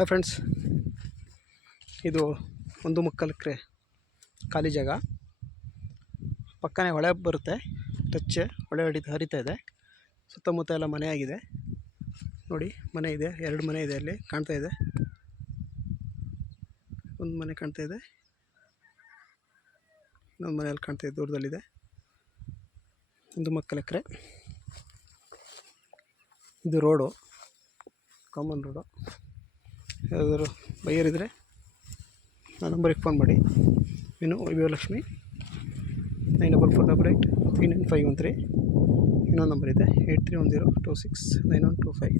Hi friends, ಇದು 1 ಎಕರೆ ಖಾಲಿ ಜಾಗ. ಪಕ್ಕನೇ ಹೊಳೆ ಬರುತ್ತೆ, ಟಚ್ ಹೊಳೆ ಹರಿತಾ ಇದೆ. ಸುತ್ತಮುತ್ತ ಎಲ್ಲ ಮನೆ ಆಗಿದೆ. ನೋಡಿ, ಮನೆ ಇದೆ, 2 ಮನೆ ಇದೆ, ಅಲ್ಲಿ ಕಾಣ್ತಾ ಇದೆ. ಒಂದು ಮನೆ ಕಾಣ್ತಾ ಇದೆ, ಇನ್ನೊಂದು ಮನೆಯಲ್ಲಿ ಕಾಣ್ತಾ ಇದೆ, ದೂರದಲ್ಲಿದೆ. 1 ಎಕರೆ. ಇದು ರೋಡು, ಕಾಮನ್ ರೋಡು. ಯಾವ್ದಾದ್ರು ಬೈಯರಿದ್ದರೆ ಆ ನಂಬರಿಗೆ ಫೋನ್ ಮಾಡಿ. ವಿಜಯಲಕ್ಷ್ಮಿ 9448399513. ಇನ್ನೊಂದು ನಂಬರ್ ಇದೆ 8310269125.